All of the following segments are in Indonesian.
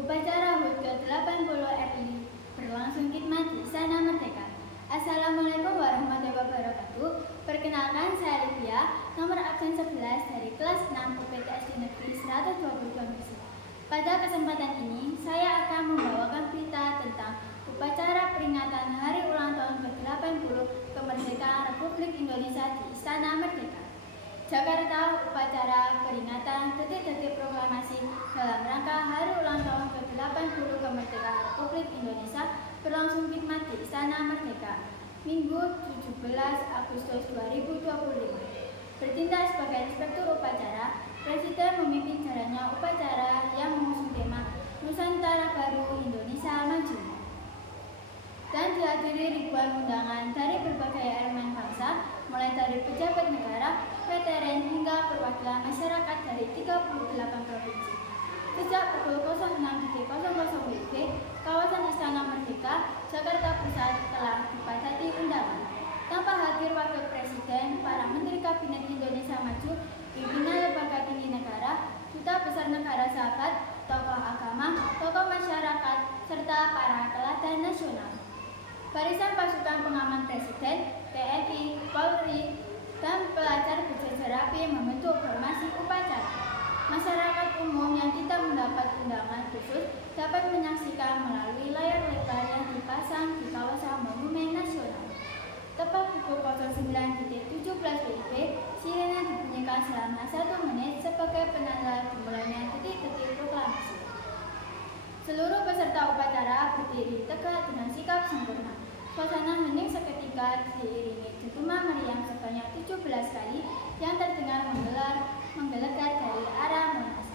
Upacara HUT ke-80 RI berlangsung khidmat di Istana Merdeka. Assalamualaikum warahmatullahi wabarakatuh. Perkenalkan, saya Livia, nomor absen 11 dari kelas 6 UPTSD Negeri 122 Gresik. Pada kesempatan ini, saya akan membawakan berita tentang upacara peringatan Hari Ulang Tahun ke-80 Kemerdekaan Republik Indonesia di Istana Merdeka. Jakarta, upacara peringatan detik-detik proklamasi dalam rangka Hari Ulang Tahun ke-80 Kemerdekaan Republik Indonesia berlangsung khidmat di Istana Merdeka, Minggu 17 Agustus 2025. Bertindak sebagai inspektur upacara, Presiden memimpin jalannya upacara yang mengusung tema Nusantara Baru Indonesia Maju, dan dihadiri ribuan undangan dari berbagai elemen bangsa, mulai dari pejabat negara, veteran hingga perwakilan masyarakat dari 38 provinsi. Sejak pukul 06.00 WIB, kawasan Istana Merdeka, Jakarta Pusat telah dipadati undangan. Tanpa hadir Wakil Presiden, para Menteri Kabinet Indonesia Maju, pimpinan lembaga tinggi negara, duta besar negara sahabat, tokoh agama, tokoh masyarakat, serta para teladan nasional. Barisan pasukan pengaman Presiden, TNI, Polri, dan pelajar berjajar rapi membentuk formasi upacara. Masyarakat umum yang tidak mendapat undangan khusus dapat menyaksikan melalui layar lebar yang dipasang di kawasan Monumen Nasional. Tepat pukul 09.17 WIB, sirene dibunyikan selama 1 menit sebagai penanda dimulainya detik-detik proklamasi. Seluruh peserta upacara berdiri tegak dengan sikap sempurna. Suasana hening seketika diiringi dentuman meriam sebanyak 17 kali yang terdengar menggelegar dari arah Monas.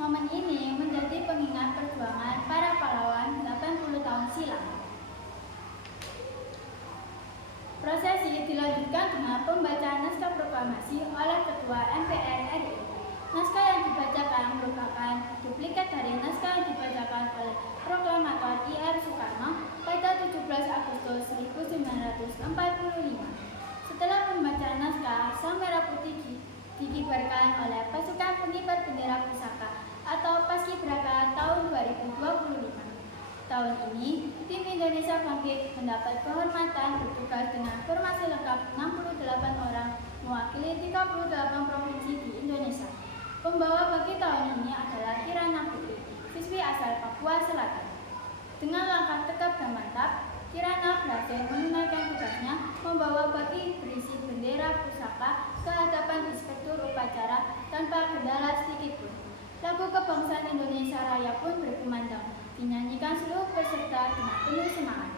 Momen ini menjadi pengingat perjuangan para pahlawan 80 tahun silam. Prosesi dilanjutkan dengan pembacaan naskah proklamasi oleh Ketua MPR RI. Naskah yang dibacakan merupakan duplikat dari naskah yang dibacakan oleh Proklamator I.R. Soekarno pada 17 Agustus 1945. Setelah pembacaan naskah, sang merah putih dikibarkan oleh pasukan pengibar bendera pusaka atau Paskibraka tahun 2025. Tahun ini, tim Indonesia Bangkit mendapat kehormatan bertugas dengan formasi lengkap 68 orang mewakili 38 provinsi di Indonesia. Pembawa bagi tahun ini adalah Kirana Putri, siswi asal Papua Selatan. Dengan langkah tegap dan mantap, Kirana berhasil menunaikan tugasnya membawa bagi berisi bendera pusaka ke hadapan inspektur upacara tanpa kendala sedikitpun. Lagu kebangsaan Indonesia Raya pun berkumandang, dinyanyikan seluruh peserta dengan penuh semangat.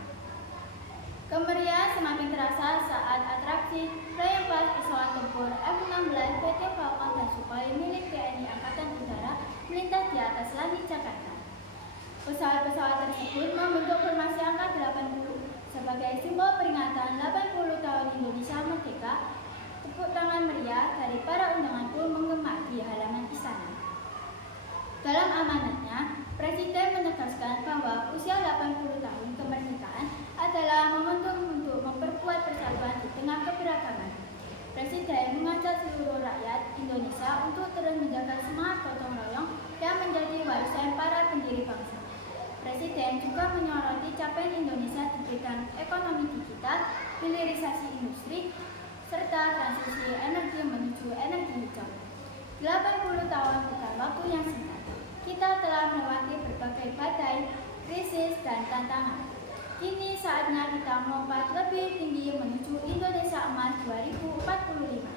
Kemeriahan semakin terasa saat atraksi Flying Plus pesawat tempur F-16 PT Falcon dan Sukhoi milik TNI Angkatan Udara melintas di atas langit Jakarta. Pesawat-pesawat tersebut membentuk formasi angka 80 sebagai simbol peringatan 80 tahun Indonesia Merdeka. Tepuk tangan meriah dari para undangan pun menggema di halaman istana. Dalam amanatnya, Presiden menegaskan bahwa usia 80 tahun kemerdekaan adalah momentum untuk memperkuat persatuan di tengah keberagaman. Presiden mengajak seluruh rakyat Indonesia untuk terus menjaga semangat gotong royong yang menjadi warisan para pendiri bangsa. Presiden juga menyoroti capaian Indonesia di bidang ekonomi digital, hilirisasi industri, serta transisi energi menuju energi hijau. 80 tahun bukan waktu yang singkat. Kita telah melewati berbagai badai, krisis, dan tantangan. Kini saatnya kita melompat lebih tinggi menuju Indonesia Emas 2045.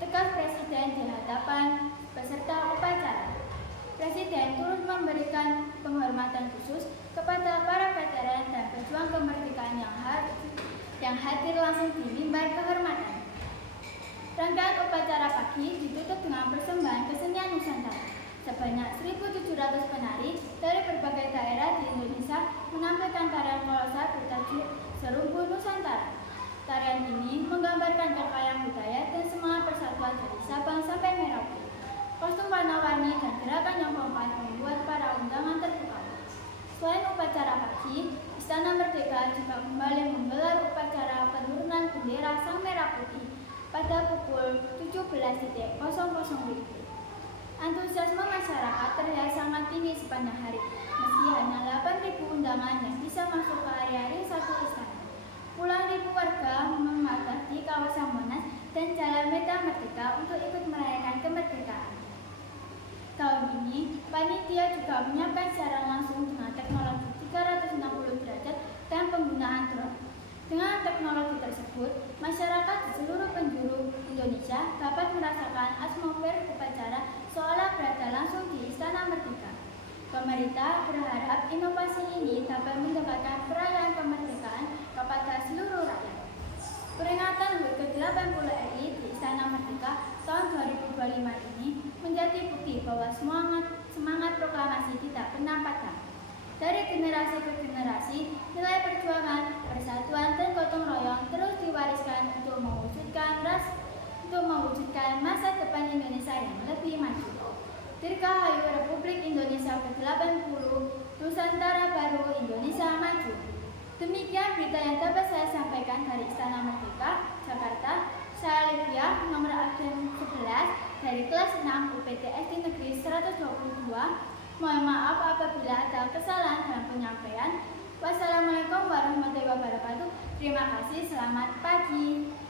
Tegas Presiden di hadapan peserta upacara. Presiden turut memberikan penghormatan khusus kepada para veteran dan pejuang kemerdekaan yang hadir langsung di mimbar kehormatan. Rangkaian upacara pagi ditutup dengan persembahan kesenian Nusantara. Sebanyak 1.700 penari dari berbagai daerah di Indonesia menampilkan tarian kolosal bertajuk Serumpun Nusantara. Tarian ini menggambarkan kekayaan budaya dan semangat persatuan dari Sabang sampai Merauke. Kostum warna-warni dan gerakan yang kompak membuat para undangan terpukau. Selain upacara pagi, Istana Merdeka juga kembali menggelar upacara penurunan bendera Sang Merah Putih pada pukul 17.00 WIB. Antusiasme masyarakat terlihat sangat tinggi sepanjang hari. undangan yang bisa masuk ke area ring 1 istana. Puluhan ribu warga memadati kawasan Monas dan Jalan Medan Merdeka untuk ikut merayakan kemerdekaan. Tahun ini, panitia juga menyiapkan siaran langsung dengan teknologi 360 derajat dan penggunaan drone. Dengan teknologi tersebut, masyarakat di seluruh penjuru Indonesia dapat merasakan atmosfer upacara seolah berada langsung di Istana Merdeka. Pemerintah berharap inovasi ini dapat mendekatkan perayaan kemerdekaan kepada seluruh rakyat. Peringatan HUT ke-80 RI di Istana Merdeka tahun 2025 ini menjadi bukti bahwa semangat proklamasi tidak pernah padam. Dari generasi ke generasi, nilai perjuangan, persatuan, dan gotong royong terus diwariskan untuk mewujudkan masa depan Indonesia yang lebih maju. Dirgahayu Republik Indonesia ke-80, Nusantara Baru, Indonesia Maju. Demikian berita yang dapat saya sampaikan dari Istana Merdeka, Jakarta. Saya Livia, nomor absen 11 dari kelas 6 UPT SD Negeri 122. Mohon maaf apabila ada kesalahan dalam penyampaian. Wassalamualaikum warahmatullahi wabarakatuh. Terima kasih, selamat pagi.